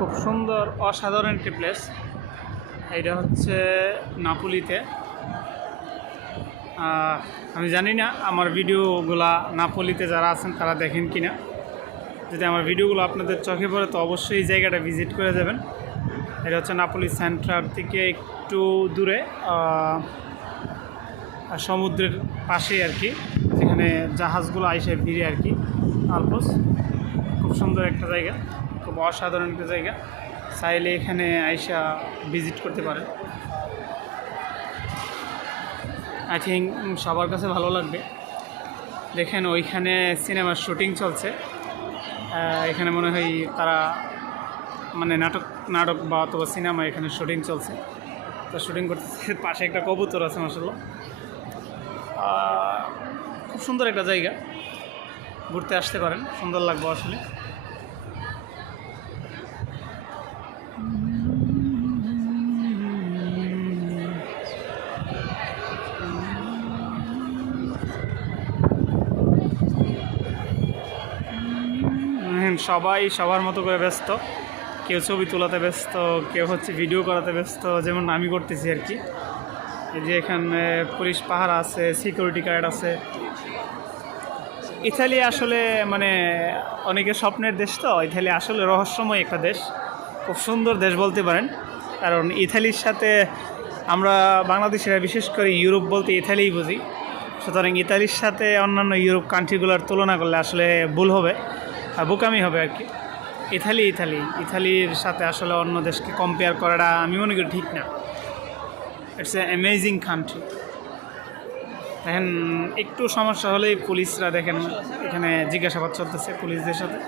খুব সুন্দর অসাধারণ একটি প্লেস। এটা হচ্ছে নাপোলিতে। আমি জানি না আমার ভিডিওগুলা নাপোলিতে যারা আছেন তারা দেখেন কি না। যদি আমার ভিডিওগুলো আপনাদের চোখে পড়ে তো অবশ্যই এই জায়গাটা ভিজিট করে যাবেন। এটা হচ্ছে নাপোলি সেন্টার থেকে একটু দূরে, সমুদ্রের পাশেই আর কি, যেখানে জাহাজগুলো আইসে ভিড়ে আর কি। আলপস খুব সুন্দর একটা জায়গা, খুব অসাধারণ একটা জায়গা। চাইলে এখানে আইসা ভিজিট করতে পারেন। আই থিঙ্ক সবার কাছে ভালো লাগবে। দেখেন ওইখানে সিনেমার শুটিং চলছে। এখানে মনে হয় তারা মানে নাটক বা অথবা সিনেমা এখানে শুটিং চলছে, তো শুটিং করতে পাশে একটা কবুতর আছে মাশাআল্লাহ। খুব সুন্দর একটা জায়গা, ঘুরতে আসতে পারেন, সুন্দর লাগবে আসলে। সবাই সবার মতো করে ব্যস্ত, কেউ ছবি তোলাতে ব্যস্ত, কেউ হচ্ছে ভিডিও করাতে ব্যস্ত, যেমন আমি করতেছি আর কি। এই যে এখানে পুলিশ পাহারা আছে, সিকিউরিটি গার্ড আছে। ইতালি আসলে মানে অনেকের স্বপ্নের দেশ, তো ইতালি আসলে রহস্যময় একটা দেশ, খুব সুন্দর দেশ বলতে পারেন। কারণ ইতালির সাথে আমরা বাংলাদেশিরা বিশেষ করে ইউরোপ বলতে ইতালিই বুঝি। সুতরাং ইতালির সাথে অন্যান্য ইউরোপ কান্ট্রিগুলোর তুলনা করলে আসলে ভুল হবে, বোকামি হবে আর কি। ইতালির সাথে আসলে অন্য দেশকে কম্পেয়ার করাটা আমি মনে করি ঠিক না। It's a amazing country. দেখেন একটু সমস্যা হলেই পুলিশরা দেখেন এখানে জিজ্ঞাসাবাদ চলতেছে পুলিশদের সাথে।